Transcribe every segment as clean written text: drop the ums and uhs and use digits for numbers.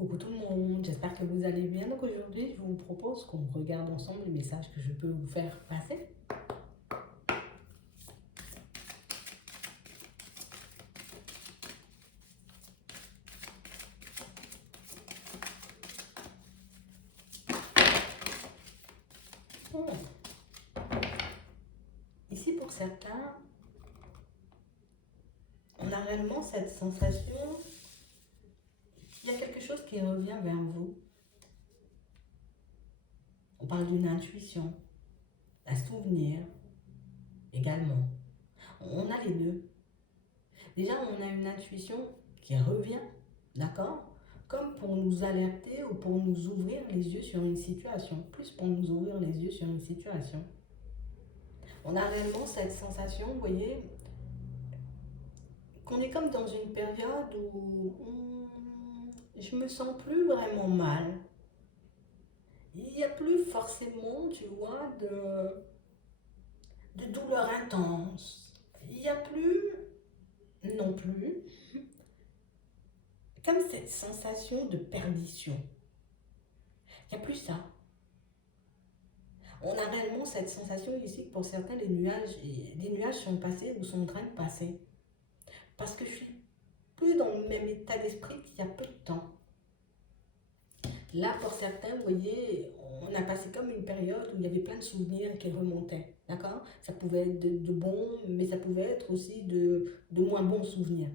Coucou tout le monde, j'espère que vous allez bien. Donc aujourd'hui, je vous propose qu'on regarde ensemble les messages que je peux vous faire passer. Hmm. Ici, pour certains, on a réellement cette sensation qu'il y a quelque chose qui revient vers vous. On parle d'une intuition, un souvenir également. On a les deux. Déjà, on a une intuition qui revient, d'accord? Comme pour nous alerter ou pour nous ouvrir les yeux sur une situation. Plus pour nous ouvrir les yeux sur une situation. On a réellement cette sensation, vous voyez, qu'on est comme dans une période où je me sens plus vraiment mal. Il n'y a plus forcément, tu vois, de douleur intense. Il n'y a plus, non plus, comme cette sensation de perdition. Il n'y a plus ça. On a réellement cette sensation ici que pour certains, les nuages sont passés ou sont en train de passer. Parce que je suis plus dans le même état d'esprit qu'il y a peu de temps. Là, pour certains, vous voyez, on a passé comme une période où il y avait plein de souvenirs qui remontaient, d'accord? Ça pouvait être de bons, mais ça pouvait être aussi de moins bons souvenirs.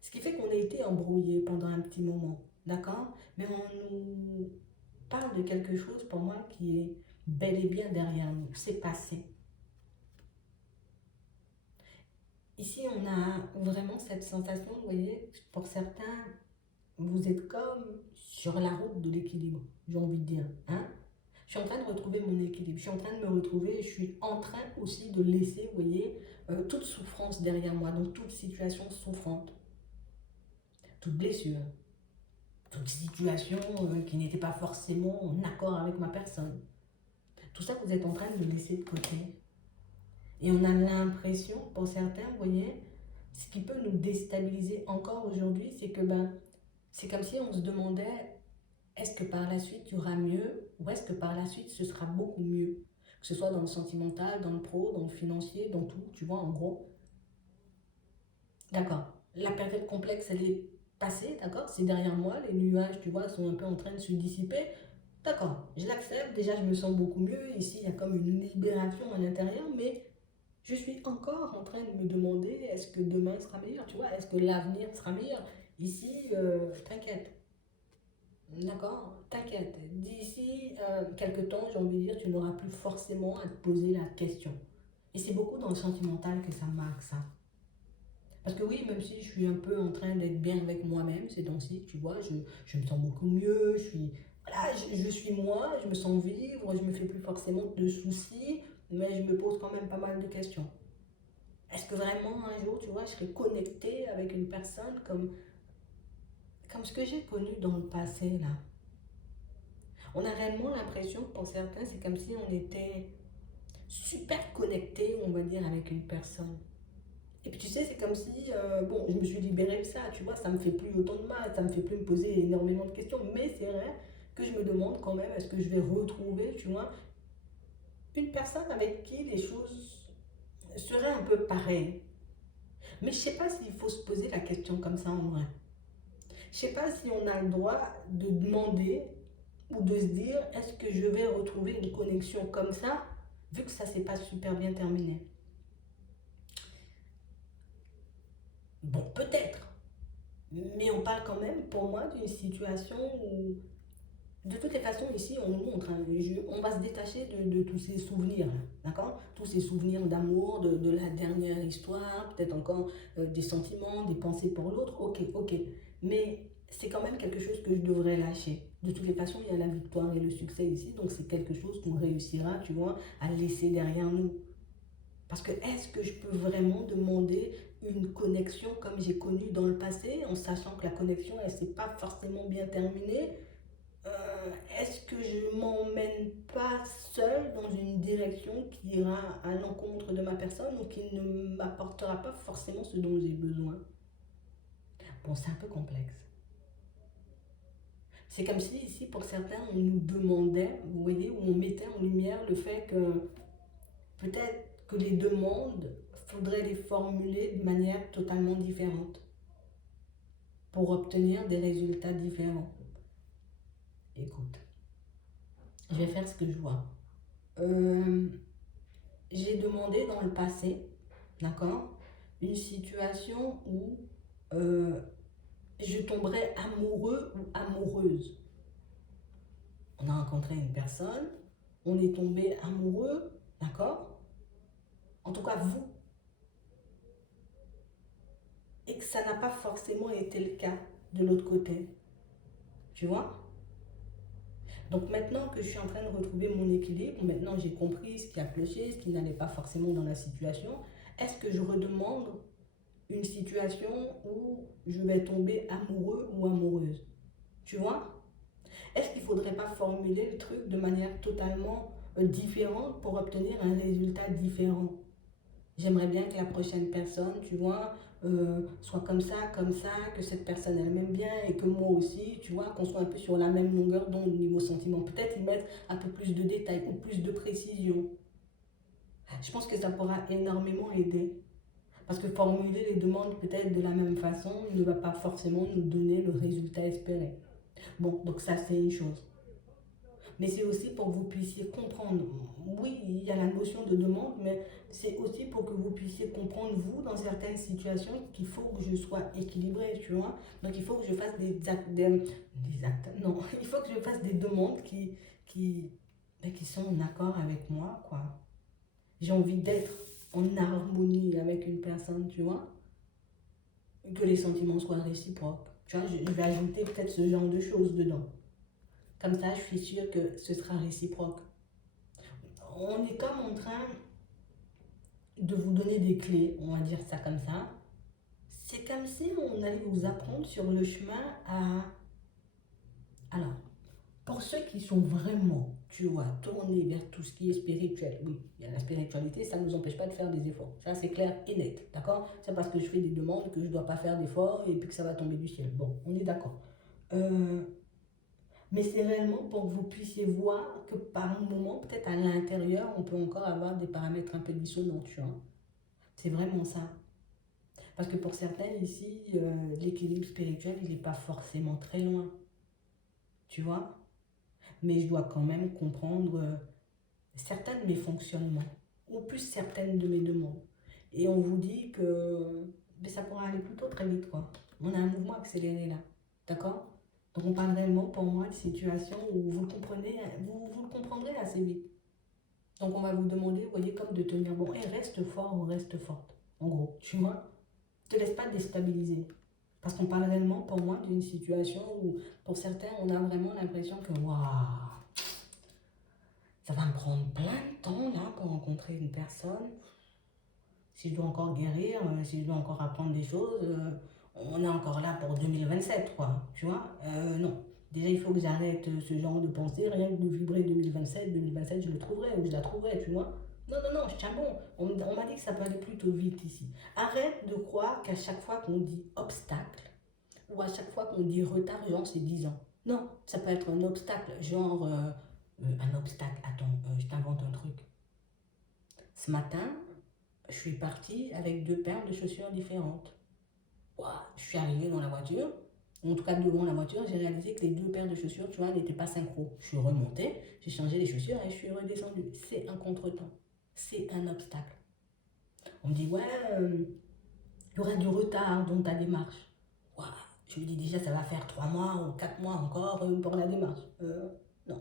Ce qui fait qu'on a été embrouillés pendant un petit moment, d'accord? Mais on nous parle de quelque chose, pour moi, qui est bel et bien derrière nous. C'est passé. Ici, on a vraiment cette sensation, vous voyez, pour certains, vous êtes comme sur la route de l'équilibre, j'ai envie de dire. Hein? Je suis en train de retrouver mon équilibre, je suis en train de me retrouver, je suis en train aussi de laisser, vous voyez, toute souffrance derrière moi, donc toute situation souffrante, toute blessure, toute situation qui n'était pas forcément en accord avec ma personne. Tout ça, vous êtes en train de le laisser de côté. Et on a l'impression, pour certains, vous voyez, ce qui peut nous déstabiliser encore aujourd'hui, c'est que c'est comme si on se demandait, est-ce que par la suite il y aura mieux ou est-ce que par la suite ce sera beaucoup mieux? Que ce soit dans le sentimental, dans le pro, dans le financier, dans tout, tu vois, en gros. D'accord. La période complexe, elle est passée, d'accord? C'est derrière moi, les nuages, tu vois, sont un peu en train de se dissiper. D'accord, je l'accepte, déjà je me sens beaucoup mieux. Ici, il y a comme une libération à l'intérieur, mais je suis encore en train de me demander, est-ce que demain sera meilleur, tu vois? Est-ce que l'avenir sera meilleur? Ici, t'inquiète. D'accord, t'inquiète. D'ici quelques temps, j'ai envie de dire, tu n'auras plus forcément à te poser la question. Et c'est beaucoup dans le sentimental que ça marque ça. Parce que oui, même si je suis un peu en train d'être bien avec moi-même ces temps-ci, tu vois, je me sens beaucoup mieux, voilà, je suis moi, je me sens vivre, je me fais plus forcément de soucis, mais je me pose quand même pas mal de questions. Est-ce que vraiment un jour, tu vois, je serai connectée avec une personne comme ce que j'ai connu dans le passé là? On a réellement l'impression que pour certains, c'est comme si on était super connecté, on va dire, avec une personne. Et puis tu sais, c'est comme si, bon, je me suis libérée de ça, tu vois, ça me fait plus autant de mal, ça me fait plus me poser énormément de questions, mais c'est vrai que je me demande quand même, est-ce que je vais retrouver, tu vois, une personne avec qui les choses seraient un peu pareilles. Mais je sais pas s'il faut se poser la question comme ça en vrai. Je sais pas si on a le droit de demander ou de se dire, est-ce que je vais retrouver une connexion comme ça, vu que ça s'est pas super bien terminé. Bon, peut-être. Mais on parle quand même, pour moi, d'une situation où, de toutes les façons, ici, on nous montre, hein, on va se détacher de tous ces souvenirs, hein, d'accord? Tous ces souvenirs d'amour, de la dernière histoire, peut-être encore des sentiments, des pensées pour l'autre, ok, ok. Mais c'est quand même quelque chose que je devrais lâcher. De toutes les façons, il y a la victoire et le succès ici, donc c'est quelque chose qu'on réussira, tu vois, à laisser derrière nous. Parce que est-ce que je peux vraiment demander une connexion comme j'ai connu dans le passé, en sachant que la connexion, elle ne s'est pas forcément bien terminée? Est-ce que je m'emmène pas seule dans une direction qui ira à l'encontre de ma personne ou qui ne m'apportera pas forcément ce dont j'ai besoin? Bon, c'est un peu complexe. C'est comme si ici, pour certains, on nous demandait, vous voyez, où on mettait en lumière le fait que peut-être que les demandes, faudrait les formuler de manière totalement différente pour obtenir des résultats différents. Écoute, je vais faire ce que je vois. Euh, j'ai demandé dans le passé, d'accord, une situation où euh, je tomberais amoureux ou amoureuse. On a rencontré une personne, on est tombé amoureux, d'accord? En tout cas, vous. Et que ça n'a pas forcément été le cas de l'autre côté. Tu vois? Donc maintenant que je suis en train de retrouver mon équilibre, maintenant j'ai compris ce qui a cloché, ce qui n'allait pas forcément dans la situation, est-ce que je redemande une situation où je vais tomber amoureux ou amoureuse? Tu vois? Est-ce qu'il ne faudrait pas formuler le truc de manière totalement différente pour obtenir un résultat différent? J'aimerais bien que la prochaine personne, tu vois, soit comme ça, que cette personne elle m'aime bien et que moi aussi, tu vois, qu'on soit un peu sur la même longueur d'onde au niveau sentiment. Peut-être y mettre un peu plus de détails ou plus de précision. Je pense que ça pourra énormément aider. Parce que formuler les demandes peut-être de la même façon ne va pas forcément nous donner le résultat espéré. Bon, donc ça c'est une chose. Mais c'est aussi pour que vous puissiez comprendre. Oui, il y a la notion de demande, mais c'est aussi pour que vous puissiez comprendre, vous, dans certaines situations, qu'il faut que je sois équilibrée, tu vois. Donc, il faut que je fasse des actes, non, il faut que je fasse des demandes qui sont en accord avec moi, quoi. J'ai envie d'être en harmonie avec une personne, tu vois. Que les sentiments soient réciproques. Tu vois, je vais ajouter peut-être ce genre de choses dedans. Comme ça, je suis sûre que ce sera réciproque. On est comme en train de vous donner des clés, on va dire ça comme ça. C'est comme si on allait vous apprendre sur le chemin à... Alors, pour ceux qui sont vraiment, tu vois, tournés vers tout ce qui est spirituel, oui, il y a la spiritualité, ça ne nous empêche pas de faire des efforts. Ça, c'est clair et net, d'accord? C'est parce que je fais des demandes que je ne dois pas faire d'efforts et puis que ça va tomber du ciel. Bon, on est d'accord. Mais c'est réellement pour que vous puissiez voir que par moment, peut-être à l'intérieur, on peut encore avoir des paramètres un peu dissonants, tu vois. C'est vraiment ça. Parce que pour certains ici, l'équilibre spirituel, il n'est pas forcément très loin, tu vois. Mais je dois quand même comprendre certains de mes fonctionnements, ou plus certaines de mes demandes. Et on vous dit que mais ça pourra aller plutôt très vite, quoi. On a un mouvement accéléré là, d'accord? Donc on parle réellement pour moi de situations où vous le comprenez, vous le comprendrez assez vite. Donc on va vous demander, vous voyez, comme de tenir bon, et reste fort ou reste forte. En gros, tu vois, ne te laisse pas déstabiliser. Parce qu'on parle réellement pour moi d'une situation où, pour certains, on a vraiment l'impression que, waouh, ça va me prendre plein de temps là pour rencontrer une personne. Si je dois encore guérir, si je dois encore apprendre des choses, on est encore là pour 2027, quoi. Tu vois. Non. Déjà, il faut que j'arrête ce genre de pensée. Rien que de vibrer 2027, je le trouverai ou je la trouverai, tu vois. Non, non, non, je tiens bon. On m'a dit que ça peut aller plutôt vite ici. Arrête de croire qu'à chaque fois qu'on dit obstacle ou à chaque fois qu'on dit retard, genre c'est 10 ans. Non, ça peut être un obstacle, genre un obstacle. Attends, je t'invente un truc. Ce matin, je suis partie avec deux paires de chaussures différentes. Ouah, je suis arrivée dans la voiture, en tout cas devant la voiture, j'ai réalisé que les deux paires de chaussures, tu vois, n'étaient pas synchro. Je suis remontée, j'ai changé les chaussures et je suis redescendue. C'est un contretemps, c'est un obstacle. On me dit, ouais, il y aura du retard dans ta démarche. Ouah, je me dis déjà, ça va faire 3 mois ou 4 mois encore pour la démarche. Non.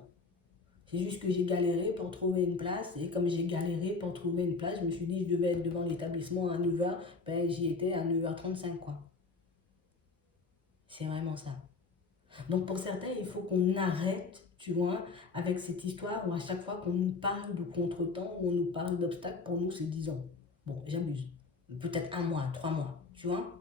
C'est juste que j'ai galéré pour trouver une place et comme j'ai galéré pour trouver une place, je me suis dit que je devais être devant l'établissement à 9h, ben j'y étais à 9h35 quoi. C'est vraiment ça. Donc pour certains, il faut qu'on arrête, tu vois, avec cette histoire où à chaque fois qu'on nous parle de contretemps, où on nous parle d'obstacles, pour nous c'est 10 ans. Bon, j'abuse. Peut-être 1 mois, 3 mois, tu vois.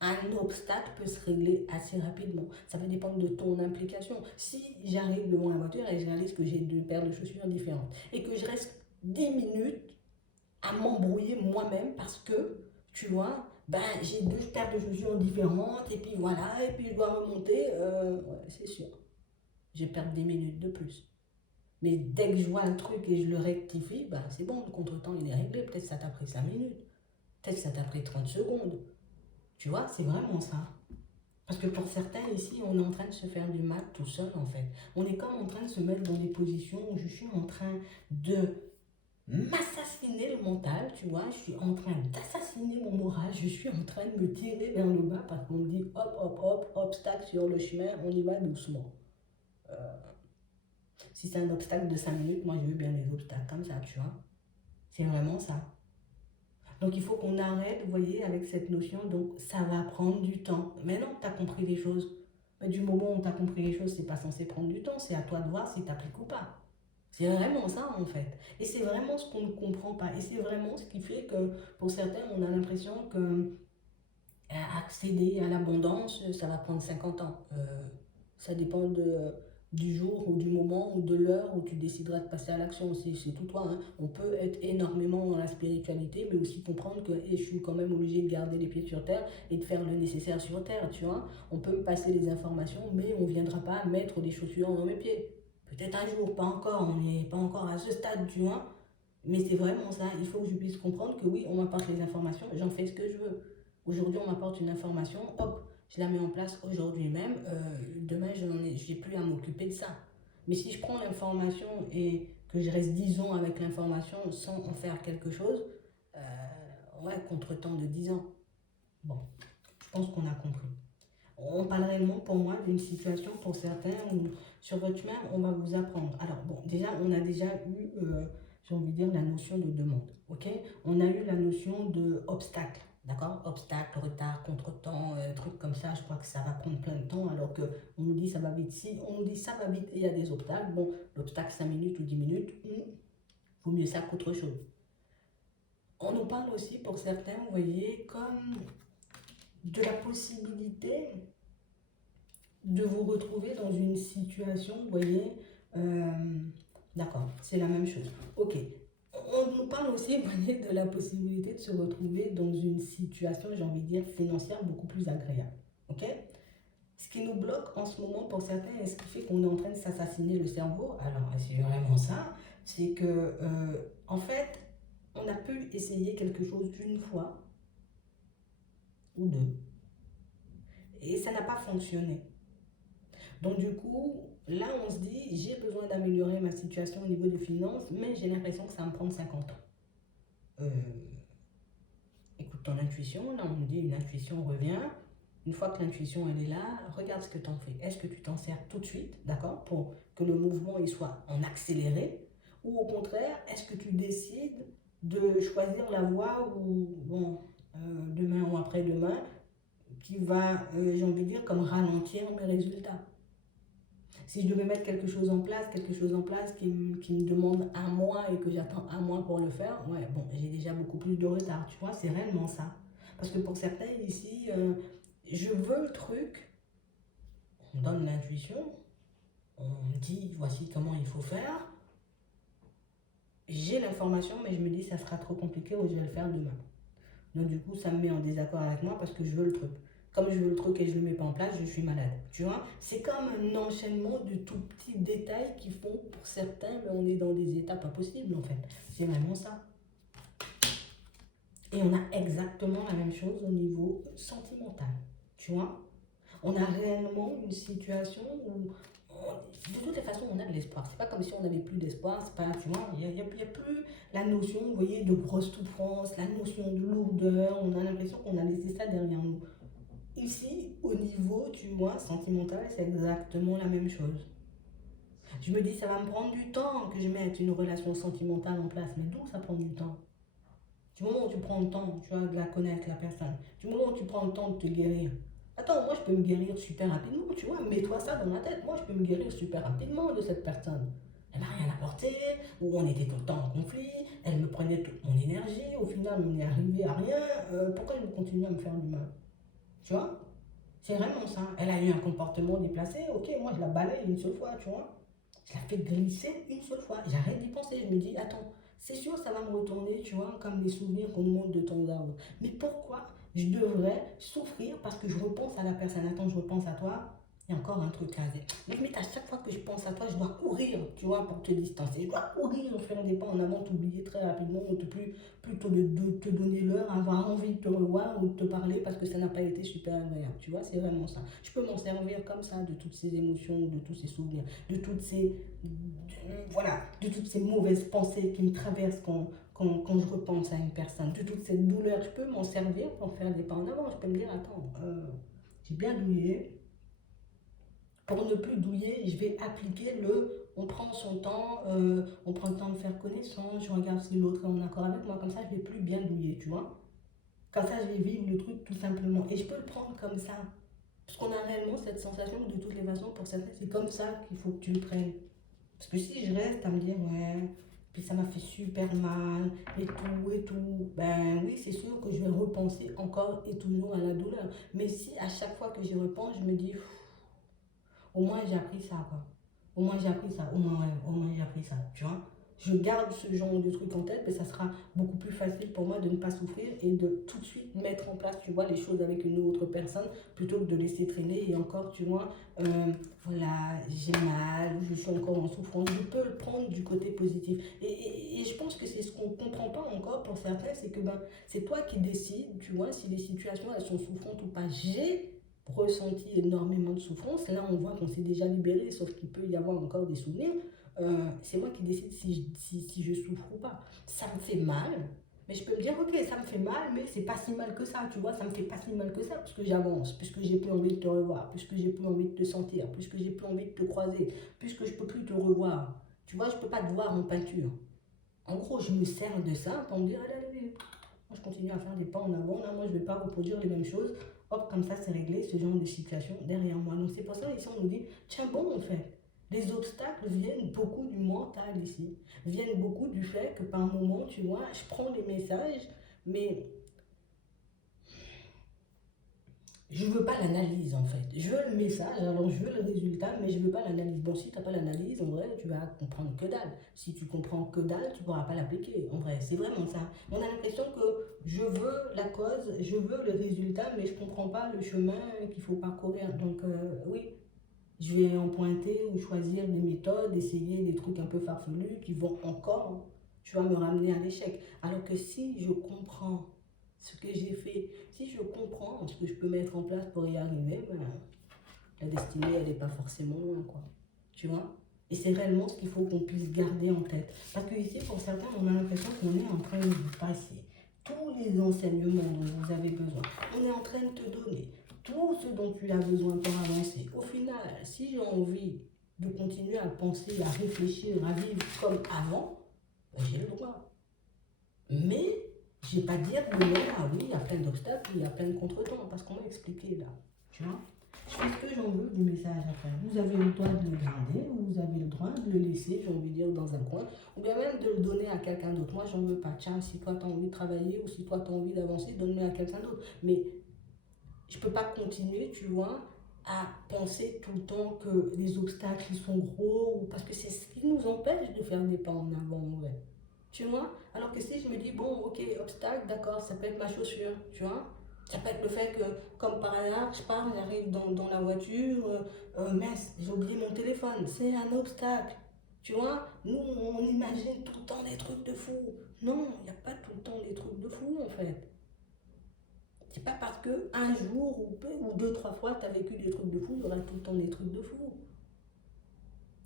Un obstacle peut se régler assez rapidement. Ça peut dépendre de ton implication. Si j'arrive devant la voiture et je réalise que j'ai deux paires de chaussures différentes et que je reste 10 minutes à m'embrouiller moi-même parce que, tu vois, ben, j'ai deux paires de chaussures différentes et puis voilà, et puis je dois remonter, ouais, c'est sûr. je vais perdre 10 minutes de plus. Mais dès que je vois un truc et je le rectifie, bah c'est bon, le contretemps il est réglé. Peut-être ça t'a pris 5 minutes, peut-être ça t'a pris 30 secondes. Tu vois, c'est vraiment ça. Parce que pour certains ici, on est en train de se faire du mal tout seul en fait. On est comme en train de se mettre dans des positions où je suis en train de m'assassiner le mental, tu vois. Je suis en train d'assassiner mon moral. Je suis en train de me tirer vers le bas parce qu'on me dit hop, hop, hop, obstacle sur le chemin, on y va doucement. Si c'est un obstacle de 5 minutes, moi je veux bien des obstacles comme ça, tu vois. C'est vraiment ça. Donc il faut qu'on arrête, vous voyez, avec cette notion, donc ça va prendre du temps. Mais non, tu as compris les choses. Mais du moment où tu as compris les choses, c'est pas censé prendre du temps, c'est à toi de voir si tu appliques ou pas. C'est vraiment ça en fait. Et c'est vraiment ce qu'on ne comprend pas. Et c'est vraiment ce qui fait que pour certains, on a l'impression que accéder à l'abondance, ça va prendre 50 ans. Ça dépend du jour ou du moment ou de l'heure où tu décideras de passer à l'action. C'est tout toi. Hein. On peut être énormément dans la spiritualité, mais aussi comprendre que je suis quand même obligé de garder les pieds sur terre et de faire le nécessaire sur terre. Tu vois, on peut me passer les informations, mais on ne viendra pas mettre des chaussures dans mes pieds. Peut-être un jour, pas encore. On n'est pas encore à ce stade, tu vois. Mais c'est vraiment ça. Il faut que je puisse comprendre que oui, on m'apporte les informations, j'en fais ce que je veux. Aujourd'hui, on m'apporte une information, hop, je la mets en place aujourd'hui même. Demain, je n'ai plus à m'occuper de ça. Mais si je prends l'information et que je reste 10 ans avec l'information sans en faire quelque chose, ouais, contre-temps de 10 ans. Bon, je pense qu'on a compris. On parle réellement pour moi d'une situation pour certains où sur votre chemin, on va vous apprendre. Alors bon, déjà, on a déjà eu, j'ai envie de dire, la notion de demande. Ok. On a eu la notion de obstacle. D'accord. Obstacle, retard, contretemps, trucs comme ça. Je crois que ça va prendre plein de temps alors qu'on nous dit ça va vite. Si on nous dit ça va vite et il y a des obstacles, bon, l'obstacle 5 minutes ou 10 minutes, vaut mieux ça qu'autre chose. On nous parle aussi pour certains, vous voyez, comme de la possibilité de vous retrouver dans une situation, vous voyez, d'accord, c'est la même chose. Ok, on nous parle aussi, vous voyez, de la possibilité de se retrouver dans une situation, j'ai envie de dire, financière beaucoup plus agréable. Ok. Ce qui nous bloque en ce moment pour certains et ce qui fait qu'on est en train de s'assassiner le cerveau, alors c'est vraiment ça, c'est que, en fait, on a pu essayer quelque chose une fois ou deux et ça n'a pas fonctionné. Donc du coup, là on se dit, j'ai besoin d'améliorer ma situation au niveau des finances, mais j'ai l'impression que ça va me prendre 50 ans. Euh, Écoute ton intuition, là on me dit une intuition revient. Une fois que l'intuition elle est là, regarde ce que tu en fais. Est-ce que tu t'en sers tout de suite, d'accord, pour que le mouvement il soit en accéléré, ou au contraire, est-ce que tu décides de choisir la voie où, bon, demain ou après-demain, qui va, j'ai envie de dire, comme ralentir mes résultats. Si je devais mettre quelque chose en place, qui me demande un mois et que j'attends un mois pour le faire, ouais, bon, j'ai déjà beaucoup plus de retard, tu vois, c'est réellement ça. Parce que pour certains ici, je veux le truc, on me donne l'intuition, on me dit voici comment il faut faire, j'ai l'information, mais je me dis ça sera trop compliqué ou je vais le faire demain. Donc du coup, ça me met en désaccord avec moi parce que je veux le truc. Comme je veux le truc et je ne le mets pas en place, je suis malade. Tu vois, c'est comme un enchaînement de tout petits détails qui font, pour certains, mais on est dans des étapes impossibles en fait. C'est vraiment ça. Et on a exactement la même chose au niveau sentimental. Tu vois, on a réellement une situation où, de toutes les façons, on a de l'espoir. C'est pas comme si on n'avait plus d'espoir. C'est pas, tu vois, il n'y a plus la notion, vous voyez, de grosse souffrance, la notion de lourdeur. On a l'impression qu'on a laissé ça derrière nous. Ici, au niveau, tu vois, sentimental, c'est exactement la même chose. Je me dis, ça va me prendre du temps que je mette une relation sentimentale en place. Mais d'où ça prend du temps? Du moment où tu prends le temps, tu vois, de la connaître, la personne. Du moment où tu prends le temps de te guérir. Attends, moi, je peux me guérir super rapidement, tu vois. Mets-toi ça dans la tête. Moi, je peux me guérir super rapidement de cette personne. Elle m'a rien apporté, ou on était tout le temps en conflit, elle me prenait toute mon énergie, au final, on est arrivé à rien. Pourquoi elle continue à me faire du mal? Tu vois? C'est vraiment ça. Elle a eu un comportement déplacé, ok, moi je la balaye une seule fois, tu vois. Je la fais glisser une seule fois. J'arrête d'y penser. Je me dis, attends, c'est sûr, ça va me retourner, tu vois, comme des souvenirs qu'on nous montre de temps à autre. Mais pourquoi je devrais souffrir parce que je repense à la personne? Attends, je repense à toi. Il y a encore un truc à dire. Limite, à chaque fois que je pense à toi, je dois courir, tu vois, pour te distancer. Je dois courir, faire des pas en avant, t'oublier très rapidement, ou plutôt de te donner l'heure, avoir envie de te revoir ou de te parler parce que ça n'a pas été super agréable. Tu vois, c'est vraiment ça. Je peux m'en servir comme ça de toutes ces émotions, de tous ces souvenirs, voilà, de toutes ces mauvaises pensées qui me traversent quand je repense à une personne, de toute cette douleur. Je peux m'en servir pour faire des pas en avant. Je peux me dire, attends, j'ai bien douillé. Pour ne plus douiller, je vais appliquer on prend son temps, on prend le temps de faire connaissance, je regarde si l'autre est en accord avec moi, comme ça je vais plus bien douiller, tu vois. Comme ça je vais vivre le truc tout simplement. Et je peux le prendre comme ça. Parce qu'on a réellement cette sensation que de toutes les façons, pour certains, c'est comme ça qu'il faut que tu le prennes. Parce que si je reste à me dire, ouais, puis ça m'a fait super mal, et tout, ben oui, c'est sûr que je vais repenser encore et toujours à la douleur. Mais si à chaque fois que j'y repense, je me dis, au moins j'ai appris ça, quoi. Au moins j'ai appris ça, au moins, ouais, au moins j'ai appris ça, tu vois. Je garde ce genre de truc en tête, mais ça sera beaucoup plus facile pour moi de ne pas souffrir et de tout de suite mettre en place, tu vois, les choses avec une autre personne plutôt que de laisser traîner. Et encore, tu vois, euh, voilà, j'ai mal, je suis encore en souffrance. Je peux le prendre du côté positif. Et je pense que c'est ce qu'on ne comprend pas encore pour certains, c'est que ben, c'est toi qui décides, tu vois, si les situations elles sont souffrantes ou pas. J'ai ressenti énormément de souffrance. Là, on voit qu'on s'est déjà libéré, sauf qu'il peut y avoir encore des souvenirs. C'est moi qui décide si je souffre ou pas. Ça me fait mal, mais je peux me dire, ok, ça me fait mal, mais c'est pas si mal que ça, tu vois, ça me fait pas si mal que ça, puisque j'avance, puisque j'ai plus envie de te revoir, puisque j'ai plus envie de te sentir, puisque j'ai plus envie de te croiser, puisque je peux plus te revoir. Tu vois, je peux pas te voir en peinture. En gros, je me sers de ça pour me dire, allez, allez, allez. Moi, je continue à faire des pas en avant. Là, moi, je ne vais pas reproduire les mêmes choses. Hop, comme ça, c'est réglé, ce genre de situation derrière moi. Donc, c'est pour ça, ici, on nous dit, tiens bon, en fait, les obstacles viennent beaucoup du mental ici. Viennent beaucoup du fait que par moment, tu vois, je prends les messages, mais je veux pas l'analyse en fait. Je veux le message, alors je veux le résultat, mais je veux pas l'analyse. Bon, si tu n'as pas l'analyse, en vrai, tu vas comprendre que dalle. Si tu comprends que dalle, tu pourras pas l'appliquer. En vrai, c'est vraiment ça. On a l'impression que je veux la cause, je veux le résultat, mais je comprends pas le chemin qu'il faut parcourir. Donc, oui, je vais en pointer ou choisir des méthodes, essayer des trucs un peu farfelus qui vont encore, tu vas me ramener à l'échec. Alors que si je comprends ce que j'ai fait, si je comprends ce que je peux mettre en place pour y arriver, ben, la destinée, elle n'est pas forcément loin, quoi. Tu vois. Et c'est réellement ce qu'il faut qu'on puisse garder en tête. Parce que ici, pour certains, on a l'impression qu'on est en train de vous passer tous les enseignements dont vous avez besoin. On est en train de te donner tout ce dont tu as besoin pour avancer. Au final, si j'ai envie de continuer à penser, à réfléchir, à vivre comme avant, ben, j'ai le droit. Mais je ne vais pas dire que non, ah oui, il y a plein d'obstacles, il y a plein de contretemps, parce qu'on m'a expliqué là. Tu vois, je fais ce que j'en veux du message à faire. Vous avez le droit de le garder, ou vous avez le droit de le laisser, j'ai envie de dire, dans un coin, ou bien même de le donner à quelqu'un d'autre. Moi, j'en veux pas. Tiens, si toi, tu as envie de travailler, ou si toi, tu as envie d'avancer, donne-le à quelqu'un d'autre. Mais je ne peux pas continuer, tu vois, à penser tout le temps que les obstacles ils sont gros, ou parce que c'est ce qui nous empêche de faire des pas en avant, en vrai. Tu vois. Alors que si je me dis, bon, ok, obstacle, d'accord, ça peut être ma chaussure, tu vois. Ça peut être le fait que, comme par hasard, je pars, j'arrive dans la voiture, mince, j'ai oublié mon téléphone, c'est un obstacle. Tu vois, nous, on imagine tout le temps des trucs de fou. Non, il n'y a pas tout le temps des trucs de fou, en fait. C'est pas parce que un jour ou deux, trois fois, tu as vécu des trucs de fou, il y aura tout le temps des trucs de fou.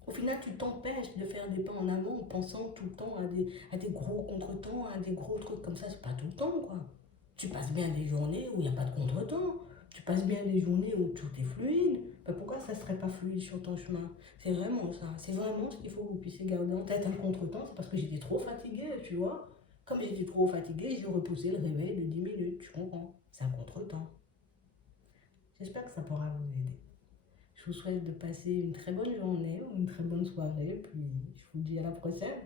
Au final, tu t'empêches de faire des pas en avant en pensant tout le temps à des gros contretemps, à des gros trucs comme ça. C'est pas tout le temps, quoi. Tu passes bien des journées où il n'y a pas de contretemps. Tu passes bien des journées où tout est fluide. Ben pourquoi ça ne serait pas fluide sur ton chemin? C'est vraiment ça. C'est vraiment ce qu'il faut que vous puissiez garder en tête. Un contretemps, c'est parce que j'étais trop fatiguée, tu vois. Comme j'étais trop fatiguée, j'ai repoussé le réveil de 10 minutes, tu comprends? C'est un contretemps. J'espère que ça pourra vous aider. Je vous souhaite de passer une très bonne journée ou une très bonne soirée, puis je vous dis à la prochaine.